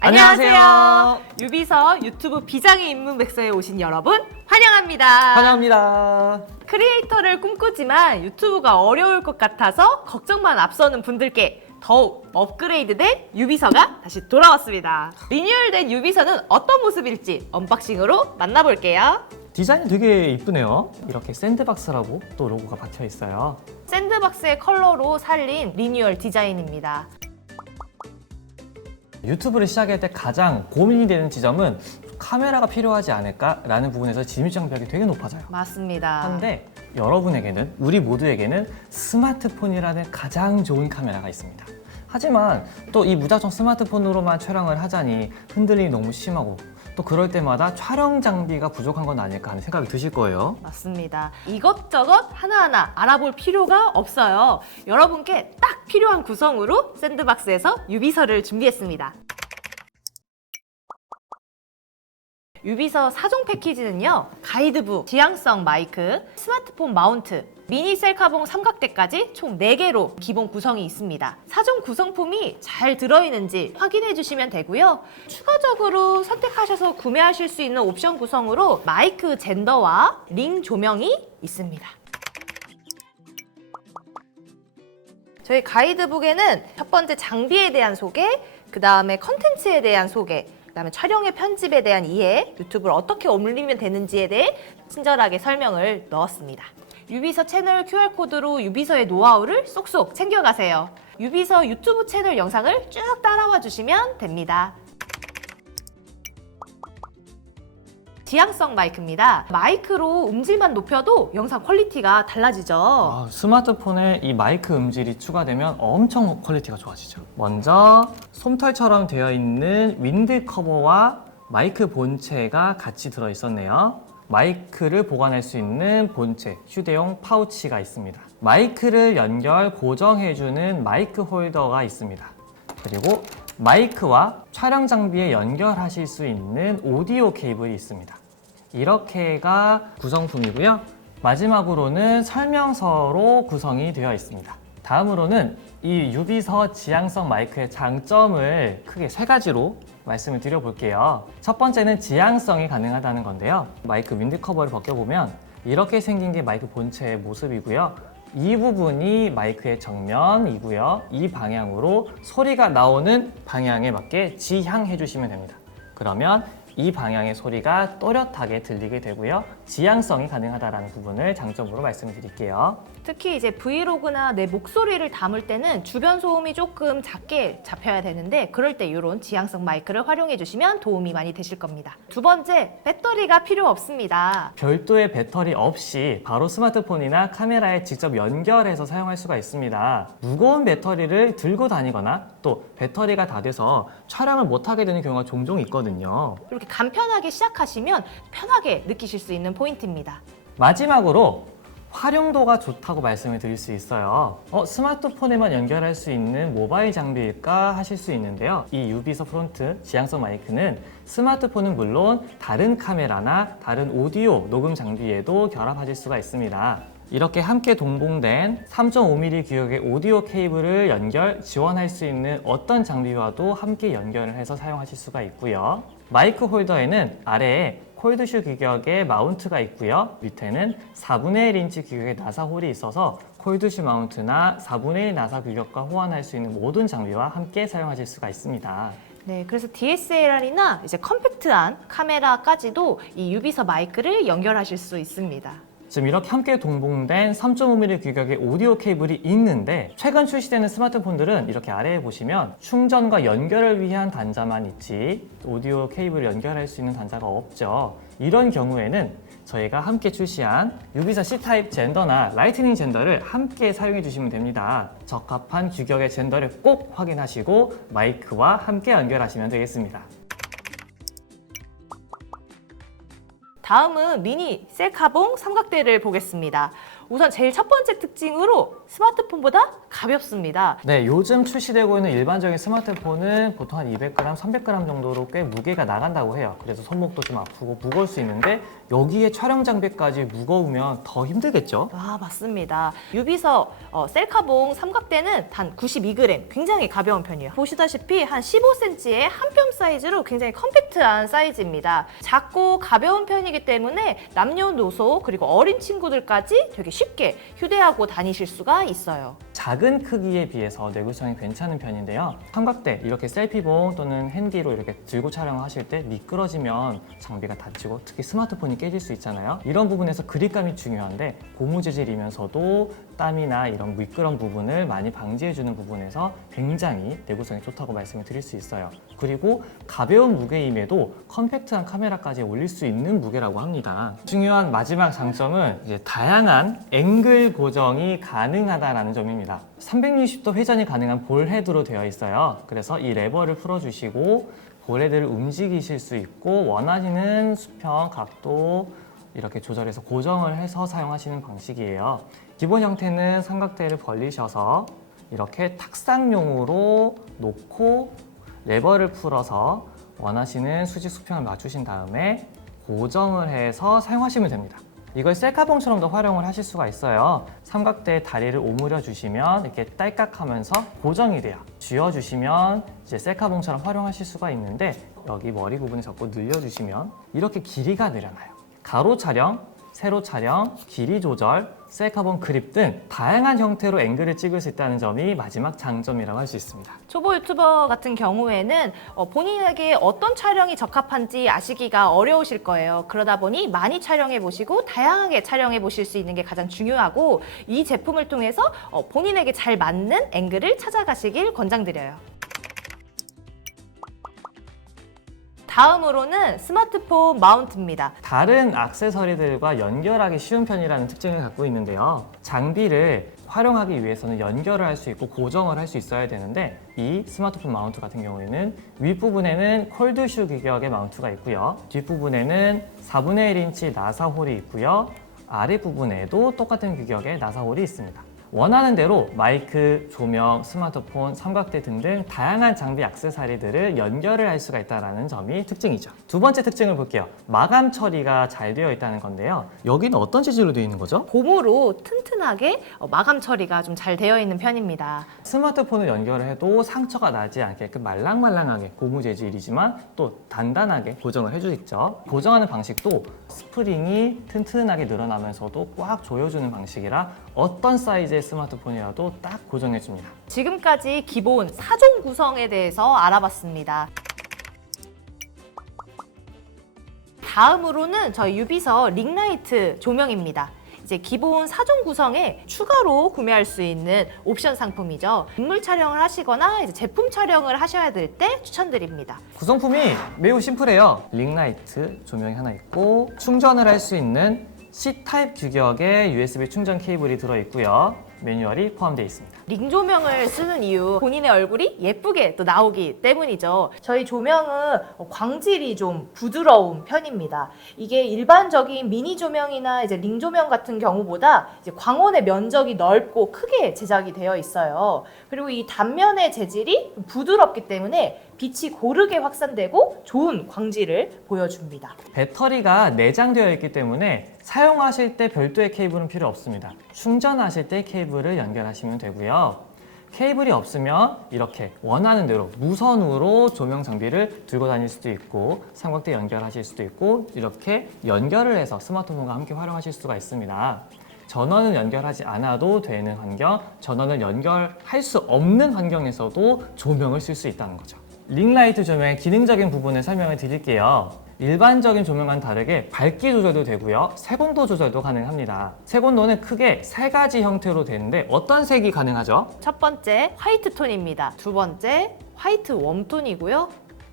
안녕하세요. 유비서 유튜브 비장의 입문백서에 오신 여러분 환영합니다. 환영합니다. 크리에이터를 꿈꾸지만 유튜브가 어려울 것 같아서 걱정만 앞서는 분들께 더욱 업그레이드된 유비서가 다시 돌아왔습니다. 리뉴얼된 유비서는 어떤 모습일지 언박싱으로 만나볼게요. 디자인이 되게 이쁘네요. 이렇게 샌드박스라고 또 로고가 박혀 있어요. 샌드박스의 컬러로 살린 리뉴얼 디자인입니다. 유튜브를 시작할 때 가장 고민이 되는 지점은 카메라가 필요하지 않을까라는 부분에서 진입 장벽이 되게 높아져요. 맞습니다. 한데 여러분에게는, 우리 모두에게는 스마트폰이라는 가장 좋은 카메라가 있습니다. 하지만 또 이 무작정 스마트폰으로만 촬영을 하자니 흔들림이 너무 심하고 또 그럴 때마다 촬영 장비가 부족한 건 아닐까 하는 생각이 드실 거예요. 맞습니다. 이것저것 하나하나 알아볼 필요가 없어요. 여러분께 딱 필요한 구성으로 샌드박스에서 유비서를 준비했습니다. 유비서 4종 패키지는요, 가이드북, 지향성 마이크, 스마트폰 마운트, 미니 셀카봉 삼각대까지 총 4개로 기본 구성이 있습니다. 4종 구성품이 잘 들어있는지 확인해 주시면 되고요. 추가적으로 선택하셔서 구매하실 수 있는 옵션 구성으로 마이크 젠더와 링 조명이 있습니다. 저희 가이드북에는 첫 번째 장비에 대한 소개, 그 다음에 컨텐츠에 대한 소개, 그다음에 촬영의 편집에 대한 이해, 유튜브를 어떻게 올리면 되는지에 대해 친절하게 설명을 넣었습니다. 유비서 채널 QR코드로 유비서의 노하우를 쏙쏙 챙겨가세요. 유비서 유튜브 채널 영상을 쭉 따라와 주시면 됩니다. 지향성 마이크입니다. 마이크로 음질만 높여도 영상 퀄리티가 달라지죠. 스마트폰에 이 마이크 음질이 추가되면 엄청 퀄리티가 좋아지죠. 먼저 솜털처럼 되어 있는 윈드 커버와 마이크 본체가 같이 들어 있었네요. 마이크를 보관할 수 있는 본체, 휴대용 파우치가 있습니다. 마이크를 연결, 고정해주는 마이크 홀더가 있습니다. 그리고 마이크와 촬영 장비에 연결하실 수 있는 오디오 케이블이 있습니다. 이렇게가 구성품이고요. 마지막으로는 설명서로 구성이 되어 있습니다. 다음으로는 이 유비서 지향성 마이크의 장점을 크게 3가지로 말씀을 드려볼게요. 첫 번째는 지향성이 가능하다는 건데요. 마이크 윈드 커버를 벗겨보면 이렇게 생긴 게 마이크 본체의 모습이고요. 이 부분이 마이크의 정면이고요. 이 방향으로 소리가 나오는 방향에 맞게 지향해 주시면 됩니다. 그러면 이 방향의 소리가 또렷하게 들리게 되고요. 지향성이 가능하다는 부분을 장점으로 말씀드릴게요. 특히 이제 브이로그나 내 목소리를 담을 때는 주변 소음이 조금 작게 잡혀야 되는데 그럴 때 이런 지향성 마이크를 활용해 주시면 도움이 많이 되실 겁니다. 두 번째, 배터리가 필요 없습니다. 별도의 배터리 없이 바로 스마트폰이나 카메라에 직접 연결해서 사용할 수가 있습니다. 무거운 배터리를 들고 다니거나 또 배터리가 다 돼서 촬영을 못하게 되는 경우가 종종 있거든요. 이렇게 간편하게 시작하시면 편하게 느끼실 수 있는 포인트입니다. 마지막으로 활용도가 좋다고 말씀을 드릴 수 있어요. 스마트폰에만 연결할 수 있는 모바일 장비일까 하실 수 있는데요. 이 유비서 프론트 지향성 마이크는 스마트폰은 물론 다른 카메라나 다른 오디오 녹음 장비에도 결합하실 수가 있습니다. 이렇게 함께 동봉된 3.5mm 규격의 오디오 케이블을 지원할 수 있는 어떤 장비와도 함께 연결을 해서 사용하실 수가 있고요. 마이크 홀더에는 아래에 콜드슈 규격의 마운트가 있고요. 밑에는 4분의 1인치 규격의 나사 홀이 있어서 콜드슈 마운트나 4분의 1 나사 규격과 호환할 수 있는 모든 장비와 함께 사용하실 수가 있습니다. 네, 그래서 DSLR이나 이제 컴팩트한 카메라까지도 이 유비서 마이크를 연결하실 수 있습니다. 지금 이렇게 함께 동봉된 3.5mm 규격의 오디오 케이블이 있는데 최근 출시되는 스마트폰들은 이렇게 아래에 보시면 충전과 연결을 위한 단자만 있지 오디오 케이블을 연결할 수 있는 단자가 없죠. 이런 경우에는 저희가 함께 출시한 유비서 C타입 젠더나 라이트닝 젠더를 함께 사용해 주시면 됩니다. 적합한 규격의 젠더를 꼭 확인하시고 마이크와 함께 연결하시면 되겠습니다. 다음은 미니 셀카봉 삼각대를 보겠습니다. 우선 제일 첫 번째 특징으로 스마트폰보다 가볍습니다. 네, 요즘 출시되고 있는 일반적인 스마트폰은 보통 한 200g, 300g 정도로 꽤 무게가 나간다고 해요. 그래서 손목도 좀 아프고 무거울 수 있는데 여기에 촬영 장비까지 무거우면 더 힘들겠죠? 아, 맞습니다. 유비서 셀카봉 삼각대는 단 92g, 굉장히 가벼운 편이에요. 보시다시피 한 15cm의 한 뼘 사이즈로 굉장히 컴팩트한 사이즈입니다. 작고 가벼운 편이기 때문에 남녀노소 그리고 어린 친구들까지 되게 쉽게 휴대하고 다니실 수가 있어요. 작은 크기에 비해서 내구성이 괜찮은 편인데요. 삼각대, 이렇게 셀피봉 또는 핸디로 이렇게 들고 촬영하실 때 미끄러지면 장비가 다치고 특히 스마트폰이 깨질 수 있잖아요. 이런 부분에서 그립감이 중요한데 고무 재질이면서도 땀이나 이런 미끄러운 부분을 많이 방지해주는 부분에서 굉장히 내구성이 좋다고 말씀을 드릴 수 있어요. 그리고 가벼운 무게임에도 컴팩트한 카메라까지 올릴 수 있는 무게라고 합니다. 중요한 마지막 장점은 이제 다양한 앵글 고정이 가능하다는 점입니다. 360도 회전이 가능한 볼 헤드로 되어 있어요. 그래서 이 레버를 풀어주시고 볼 헤드를 움직이실 수 있고 원하시는 수평, 각도 이렇게 조절해서 고정을 해서 사용하시는 방식이에요. 기본 형태는 삼각대를 벌리셔서 이렇게 탁상용으로 놓고 레버를 풀어서 원하시는 수직 수평을 맞추신 다음에 고정을 해서 사용하시면 됩니다. 이걸 셀카봉처럼도 활용을 하실 수가 있어요. 삼각대에 다리를 오므려 주시면 이렇게 딸깍하면서 고정이 돼요. 쥐어 주시면 이제 셀카봉처럼 활용하실 수가 있는데 여기 머리 부분을 잡고 늘려주시면 이렇게 길이가 늘어나요. 가로 촬영, 세로 촬영, 길이 조절, 셀카봉 그립 등 다양한 형태로 앵글을 찍을 수 있다는 점이 마지막 장점이라고 할 수 있습니다. 초보 유튜버 같은 경우에는 본인에게 어떤 촬영이 적합한지 아시기가 어려우실 거예요. 그러다 보니 많이 촬영해 보시고 다양하게 촬영해 보실 수 있는 게 가장 중요하고 이 제품을 통해서 본인에게 잘 맞는 앵글을 찾아가시길 권장드려요. 다음으로는 스마트폰 마운트입니다. 다른 액세서리들과 연결하기 쉬운 편이라는 특징을 갖고 있는데요. 장비를 활용하기 위해서는 연결을 할 수 있고 고정을 할 수 있어야 되는데 이 스마트폰 마운트 같은 경우에는 윗부분에는 콜드슈 규격의 마운트가 있고요. 뒷부분에는 4분의 1인치 나사 홀이 있고요. 아랫부분에도 똑같은 규격의 나사 홀이 있습니다. 원하는 대로 마이크, 조명, 스마트폰, 삼각대 등등 다양한 장비 액세서리들을 연결을 할 수가 있다는 점이 특징이죠. 두 번째 특징을 볼게요. 마감 처리가 잘 되어 있다는 건데요. 여기는 어떤 재질로 되어 있는 거죠? 고무로 튼튼하게 마감 처리가 좀 잘 되어 있는 편입니다. 스마트폰을 연결을 해도 상처가 나지 않게끔 말랑말랑하게 고무 재질이지만 또 단단하게 고정을 해주겠죠. 고정하는 방식도 스프링이 튼튼하게 늘어나면서도 꽉 조여주는 방식이라 어떤 사이즈의 스마트폰이라도 딱 고정해줍니다. 지금까지 기본 4종 구성에 대해서 알아봤습니다. 다음으로는 저희 유비서 링라이트 조명입니다. 이제 기본 4종 구성에 추가로 구매할 수 있는 옵션 상품이죠. 인물 촬영을 하시거나 이제 제품 촬영을 하셔야 될 때 추천드립니다. 구성품이 매우 심플해요. 링라이트 조명이 하나 있고 충전을 할 수 있는 C타입 규격의 USB 충전 케이블이 들어있고요. 매뉴얼이 포함되어 있습니다. 링 조명을 쓰는 이유, 본인의 얼굴이 예쁘게 또 나오기 때문이죠. 저희 조명은 광질이 좀 부드러운 편입니다. 이게 일반적인 미니 조명이나 이제 링 조명 같은 경우보다 이제 광원의 면적이 넓고 크게 제작이 되어 있어요. 그리고 이 단면의 재질이 부드럽기 때문에 빛이 고르게 확산되고 좋은 광질을 보여줍니다. 배터리가 내장되어 있기 때문에 사용하실 때 별도의 케이블은 필요 없습니다. 충전하실 때 케이블을 연결하시면 되고요. 케이블이 없으면 이렇게 원하는 대로 무선으로 조명 장비를 들고 다닐 수도 있고 삼각대 연결하실 수도 있고 이렇게 연결을 해서 스마트폰과 함께 활용하실 수가 있습니다. 전원을 연결하지 않아도 되는 환경, 전원을 연결할 수 없는 환경에서도 조명을 쓸 수 있다는 거죠. 링라이트 조명의 기능적인 부분을 설명을 드릴게요. 일반적인 조명과는 다르게 밝기 조절도 되고요. 색온도 조절도 가능합니다. 색온도는 크게 3가지 형태로 되는데 어떤 색이 가능하죠? 첫 번째 화이트 톤입니다. 두 번째 화이트 웜톤이고요.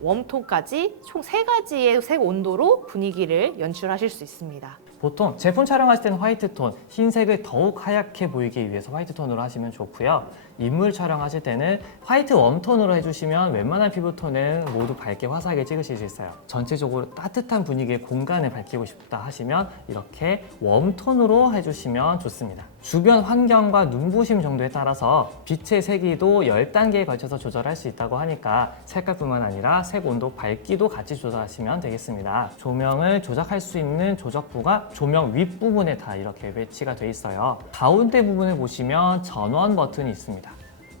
웜톤까지 총 3가지의 색 온도로 분위기를 연출하실 수 있습니다. 보통 제품 촬영하실 때는 화이트 톤, 흰색을 더욱 하얗게 보이기 위해서 화이트 톤으로 하시면 좋고요. 인물 촬영하실 때는 화이트 웜톤으로 해주시면 웬만한 피부톤은 모두 밝게 화사하게 찍으실 수 있어요. 전체적으로 따뜻한 분위기의 공간을 밝히고 싶다 하시면 이렇게 웜톤으로 해주시면 좋습니다. 주변 환경과 눈부심 정도에 따라서 빛의 세기도 10단계에 걸쳐서 조절할 수 있다고 하니까 색깔뿐만 아니라 색 온도, 밝기도 같이 조절하시면 되겠습니다. 조명을 조작할 수 있는 조작부가 조명 윗부분에 다 이렇게 배치가 돼 있어요. 가운데 부분을 보시면 전원 버튼이 있습니다.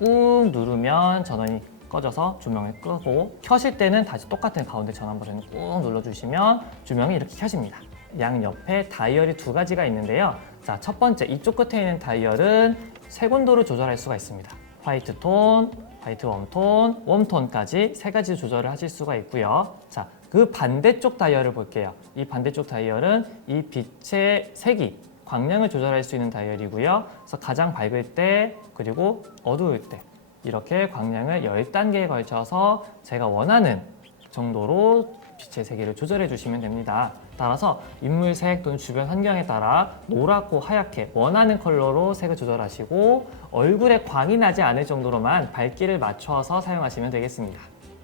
꾹 누르면 전원이 꺼져서 조명을 끄고, 켜실 때는 다시 똑같은 가운데 전원 버튼을 꾹 눌러주시면 조명이 이렇게 켜집니다. 양 옆에 다이얼이 2가지가 있는데요. 자, 첫 번째 이쪽 끝에 있는 다이얼은 색 온도를 조절할 수가 있습니다. 화이트 톤, 화이트 웜톤, 웜톤까지 3가지 조절을 하실 수가 있고요. 자, 그 반대쪽 다이얼을 볼게요. 이 반대쪽 다이얼은 이 빛의 색이, 광량을 조절할 수 있는 다이얼이고요. 그래서 가장 밝을 때 그리고 어두울 때 이렇게 광량을 10단계에 걸쳐서 제가 원하는 정도로 빛의 세기를 조절해 주시면 됩니다. 따라서 인물색 또는 주변 환경에 따라 노랗고 하얗게 원하는 컬러로 색을 조절하시고 얼굴에 광이 나지 않을 정도로만 밝기를 맞춰서 사용하시면 되겠습니다.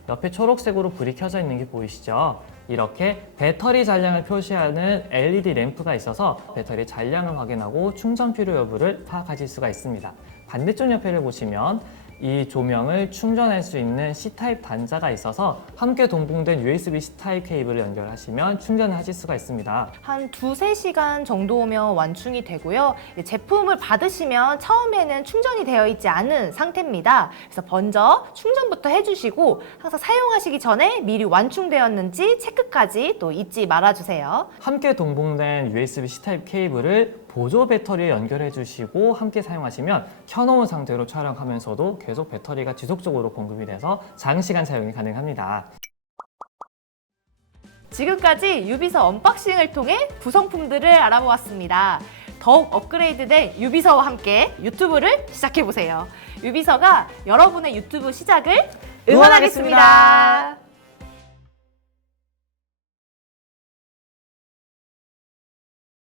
옆에 초록색으로 불이 켜져 있는 게 보이시죠? 이렇게 배터리 잔량을 표시하는 LED 램프가 있어서 배터리 잔량을 확인하고 충전 필요 여부를 파악하실 수가 있습니다. 반대쪽 옆에를 보시면 이 조명을 충전할 수 있는 C타입 단자가 있어서 함께 동봉된 USB C타입 케이블을 연결하시면 충전을 하실 수가 있습니다. 한 2-3시간 정도면 완충이 되고요. 제품을 받으시면 처음에는 충전이 되어 있지 않은 상태입니다. 그래서 먼저 충전부터 해주시고 항상 사용하시기 전에 미리 완충되었는지 체크까지 또 잊지 말아주세요. 함께 동봉된 USB C타입 케이블을 보조 배터리에 연결해 주시고 함께 사용하시면 켜놓은 상태로 촬영하면서도 계속 배터리가 지속적으로 공급이 돼서 장시간 사용이 가능합니다. 지금까지 유비서 언박싱을 통해 구성품들을 알아보았습니다. 더욱 업그레이드된 유비서와 함께 유튜브를 시작해보세요. 유비서가 여러분의 유튜브 시작을 응원하겠습니다.